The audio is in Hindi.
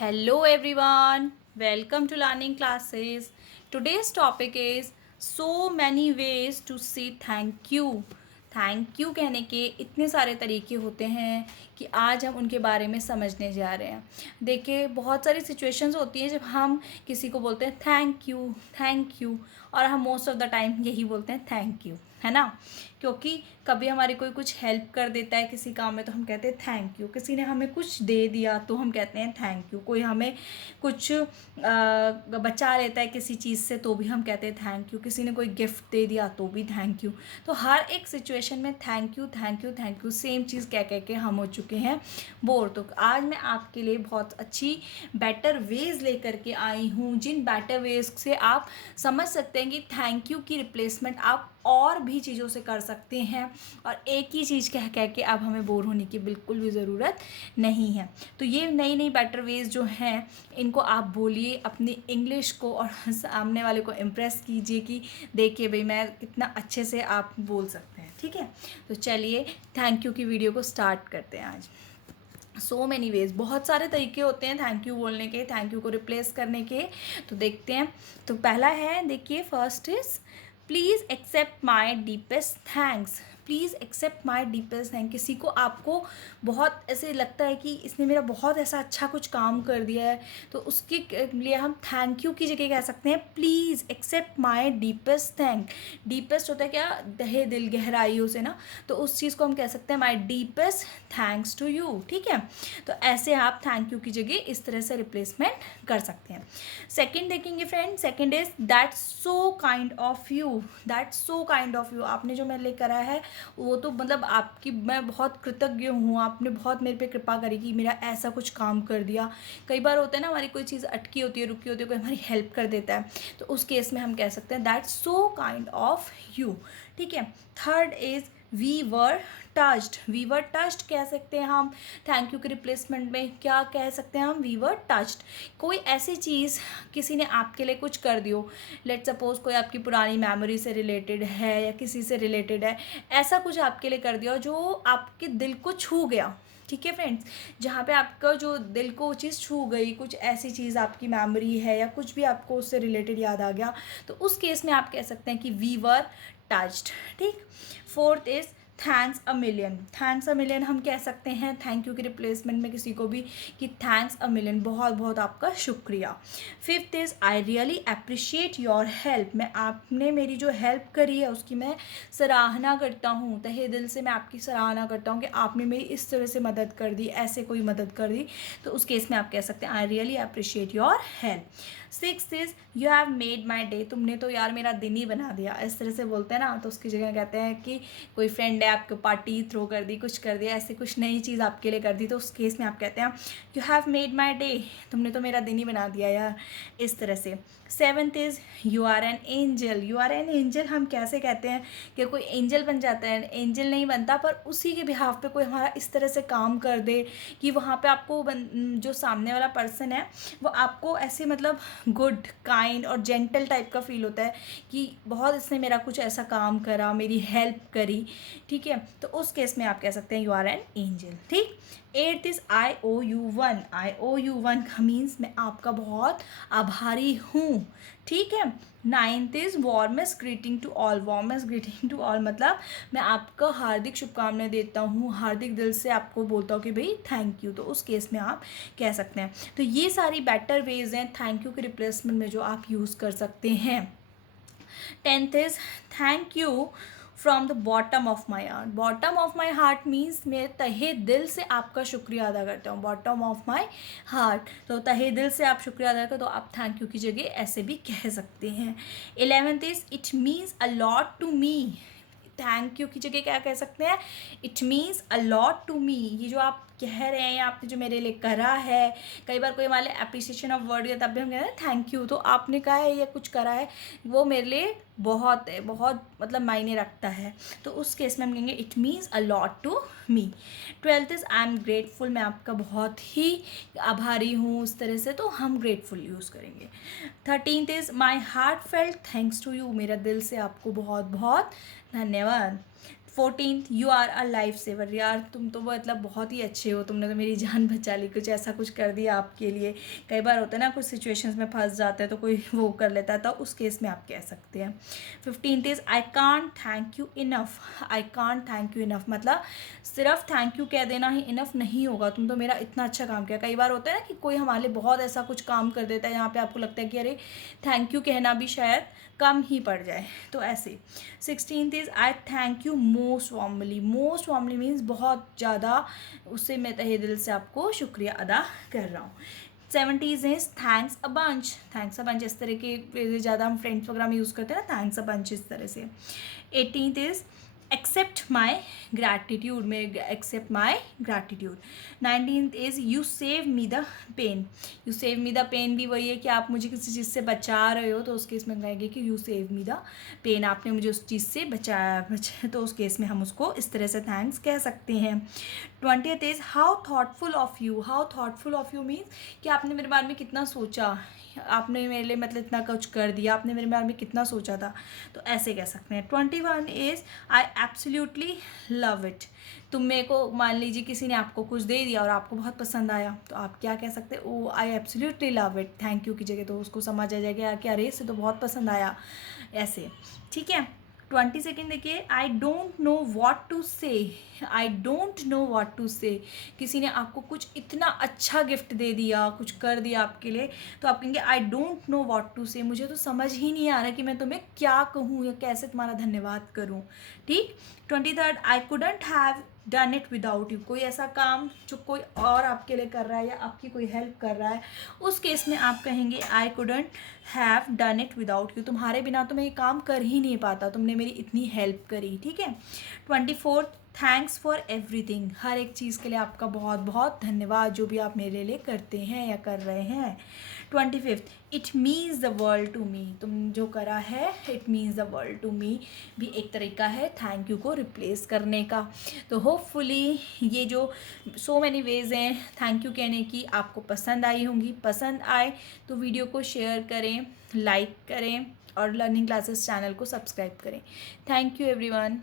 Hello everyone, welcome to learning classes. Today's topic is so many ways to say thank you. Thank you कहने के इतने सारे तरीके होते हैं कि आज हम उनके बारे में समझने जा रहे हैं। देखिए बहुत सारी सिचुएशंस होती हैं जब हम किसी को बोलते हैं थैंक यू और हम मोस्ट ऑफ द टाइम यही बोलते हैं थैंक यू, है ना। क्योंकि कभी हमारी कोई कुछ हेल्प कर देता है किसी काम में तो हम कहते हैं थैंक यू, किसी ने हमें कुछ दे दिया तो हम कहते हैं थैंक यू, कोई हमें कुछ बचा लेता है किसी चीज़ से तो भी हम कहते हैं थैंक यू, किसी ने कोई गिफ्ट दे दिया तो भी थैंक यू। तो हर एक सिचुएशन में थैंक यू सेम चीज़ कह के हम हो चुके हैं बोर। तो आज मैं आपके लिए बहुत अच्छी बेटर वेज लेकर के आई हूँ, जिन बेटर वेज से आप समझ सकते हैं कि थैंक यू की रिप्लेसमेंट आप और भी चीज़ों से कर सकते हैं और एक ही चीज़ कह के अब हमें बोर होने की बिल्कुल भी ज़रूरत नहीं है। तो ये नई नई बेटर वेज जो हैं इनको आप बोलिए अपनी इंग्लिश को और सामने वाले को इम्प्रेस कीजिए कि देखिए भाई मैं कितना अच्छे से आप बोल सकते हैं। ठीक है, तो चलिए थैंक यू की वीडियो को स्टार्ट करते हैं आज। सो मैनी वेज, बहुत सारे तरीके होते हैं थैंक यू बोलने के, थैंक यू को रिप्लेस करने के। तो देखते हैं। तो पहला है, देखिए first is please accept my deepest thanks. Please accept my deepest thank. किसी को आपको बहुत ऐसे लगता है कि इसने मेरा बहुत ऐसा अच्छा कुछ काम कर दिया है तो उसके लिए हम थैंक यू की जगह कह सकते हैं please accept my deepest thank. Deepest होता है क्या, तहे दिल गहराइयों से ना, तो उस चीज़ को हम कह सकते हैं माई डीपेस्ट थैंक्स टू यू। ठीक है, तो ऐसे आप थैंक यू की जगह इस तरह से रिप्लेसमेंट कर सकते हैं। सेकंड देखेंगे friend, second is that's so kind of you. That's so kind of you, आपने जो मेरे लिए करा है वो तो मतलब आपकी मैं बहुत कृतज्ञ हूँ, आपने बहुत मेरे पे कृपा करी कि मेरा ऐसा कुछ काम कर दिया। कई बार होता है ना हमारी कोई चीज़ अटकी होती है, रुकी होती है, कोई हमारी हेल्प कर देता है, तो उस केस में हम कह सकते हैं that's so kind of you. ठीक है, third is we were touched. We were touched कह सकते हैं हम थैंक यू के रिप्लेसमेंट में, क्या कह सकते हैं हम, वी वर टच्ड। कोई ऐसी चीज़ किसी ने आपके लिए कुछ कर दी हो, लेट सपोज कोई आपकी पुरानी मेमोरी से रिलेटेड है या किसी से रिलेटेड है, ऐसा कुछ आपके लिए कर दिया हो जो आपके दिल को छू गया। ठीक है फ्रेंड्स, जहाँ पे आपका जो दिल को वो चीज़ छू गई, कुछ ऐसी चीज़ आपकी मेमोरी है या कुछ भी आपको उससे रिलेटेड याद आ गया, तो उस केस में आप कह सकते हैं कि वी वर टच्ड। ठीक, fourth is thanks a million. Thanks a million हम कह सकते हैं थैंक यू के रिप्लेसमेंट में किसी को भी कि थैंक्स अ मिलियन, बहुत बहुत आपका शुक्रिया। Fifth is I really appreciate your help. मैं आपने मेरी जो हेल्प करी है उसकी मैं सराहना करता हूँ, तहे दिल से मैं आपकी सराहना करता हूँ कि आपने मेरी इस तरह से मदद कर दी, ऐसे कोई मदद कर दी, तो उस केस में आप कह सकते हैं I really appreciate your help. Six is you have made my day. तुमने तो यार मेरा दिन ही बना दिया, इस तरह से बोलते हैं ना, तो उसकी जगह कहते हैं कि कोई फ्रेंड है आपको पार्टी थ्रो कर दी, कुछ कर दिया, ऐसे कुछ नई चीज़ आपके लिए कर दी, तो उस केस में आप कहते हैं you have made my day, तुमने तो मेरा दिन ही बना दिया यार, इस तरह से। Seventh is you are an angel. You are an angel हम कैसे कहते हैं कि कोई एंजल बन जाता है, एंजल नहीं बनता, पर उसी के बिहाफ पे कोई हमारा इस तरह से काम कर दे कि वहाँ पे आपको जो सामने वाला पर्सन है वो आपको ऐसे मतलब गुड काइंड और जेंटल टाइप का फील होता है कि बहुत इसने मेरा कुछ ऐसा काम करा, मेरी हेल्प करी। ठीक है, तो उस केस में आप कह सकते हैं यू आर एन एंजल। ठीक, eighth is I O U one. I O U one means मैं आपका बहुत आभारी हूँ। ठीक है, ninth is warmest greeting to all. Warmest greeting to all मतलब मैं आपका हार्दिक शुभकामनाएं देता हूँ, हार्दिक दिल से आपको बोलता हूँ कि भाई थैंक यू, तो उस केस में आप कह सकते हैं। तो ये सारी बेटर वेज हैं थैंक यू के रिप्लेसमेंट में जो आप यूज़ कर सकते हैं। Tenth is thank you from the bottom of my heart. Bottom of my heart means मैं तहे दिल से आपका शुक्रिया अदा करता हूँ, बॉटम ऑफ माई हार्ट, तो तहे दिल से आप शुक्रिया अदा करते हो तो आप थैंक यू की जगह ऐसे भी कह सकते हैं। 11th is it means a lot to me. Thank you की जगह क्या कह सकते हैं, it means a lot to me. ये जो आप कह रहे हैं या आपने जो मेरे लिए करा है, कई बार कोई हमारे अप्रिसिएशन ऑफ वर्ड तब भी हम कहते हैं थैंक यू, तो आपने कहा है या कुछ करा है वो मेरे लिए बहुत है, बहुत मतलब मायने रखता है, तो उस केस में हम कहेंगे it means a lot to me. 12th is I am grateful. मैं आपका बहुत ही आभारी हूँ, उस तरह से तो हम ग्रेटफुल यूज़ करेंगे। 13th is my heartfelt thanks to you. मेरा दिल से आपको बहुत बहुत धन्यवाद। 14th, you are a lifesaver. यार तुम तो मतलब बहुत ही अच्छे हो, तुमने तो मेरी जान बचा ली, कुछ ऐसा कुछ कर दिया आपके लिए। कई बार होता है ना, कुछ सिचुएशंस में फंस जाते हैं तो कोई वो कर लेता है, तो उस केस में आप कह सकते हैं। 15th is I can't thank you enough. I can't thank you enough मतलब सिर्फ थैंक यू कह देना ही इनफ नहीं होगा, तुम तो मेरा इतना अच्छा काम किया। कई बार होता है ना कि कोई हमारे लिए बहुत ऐसा कुछ काम कर देता है जहाँ पे आपको लगता है कि अरे थैंक यू कहना भी शायद कम ही पड़ जाए, तो ऐसे। 16th is I thank you most warmly. Most warmly means बहुत ज़्यादा, उससे मैं तहे दिल से आपको शुक्रिया अदा कर रहा हूँ। 70th is thanks a bunch. Thanks a bunch इस तरह के ज़्यादा हम फ्रेंड्स वगैरह में यूज़ करते हैं ना, थैंक्स अ बंच इस तरह से। 18th is accept my gratitude में accept my gratitude. 19th is you save me the pain. You save me the pain भी वही है कि आप मुझे किसी चीज़ से बचा रहे हो, तो उस केस में कहेंगे कि you save me the pain, आपने मुझे उस चीज़ से बचाया, तो उस केस में हम उसको इस तरह से थैंक्स कह सकते हैं। 20th is how thoughtful of you. How thoughtful of you means कि आपने मेरे बारे में कितना सोचा, आपने मेरे लिए मतलब इतना कुछ कर दिया, आपने मेरे बारे में कितना सोचा था, तो ऐसे कह सकते हैं। 21 is I absolutely love it. तुम मेरे को, मान लीजिए किसी ने आपको कुछ दे दिया और आपको बहुत पसंद आया, तो आप क्या कह सकते हैं, oh I absolutely love it. Thank you की जगह तो उसको समझ आ जाएगा कि अरे इसे तो बहुत पसंद आया, ऐसे। ठीक है। 22nd देखिए, I don't know what to say. I don't know what to say, किसी ने आपको कुछ इतना अच्छा गिफ्ट दे दिया, कुछ कर दिया आपके लिए, तो आप कहेंगे I don't know what to say, मुझे तो समझ ही नहीं आ रहा कि मैं तुम्हें क्या कहूँ या कैसे तुम्हारा धन्यवाद करूँ। ठीक। 23rd I couldn't have done it without you. कोई ऐसा काम जो कोई और आपके लिए कर रहा है या आपकी कोई हेल्प कर रहा है, उस केस में आप कहेंगे I couldn't have done it without you. तुम्हारे बिना तो मैं ये काम कर ही नहीं पाता, तुमने मेरी इतनी हेल्प करी। ठीक है। 24th thanks for everything. हर एक चीज़ के लिए आपका बहुत बहुत धन्यवाद, जो भी आप मेरे लिए करते हैं या कर रहे हैं। 25th it means the world to me. तुम जो करा है, it means the world to me भी एक तरीका है थैंक यू को रिप्लेस करने का। तो होपफुली ये जो सो मैनी वेज़ हैं थैंक यू कहने की, आपको पसंद आई होंगी। पसंद आए तो वीडियो को शेयर करें, लाइक करें और लर्निंग क्लासेस चैनल को सब्सक्राइब करें। Thank you everyone.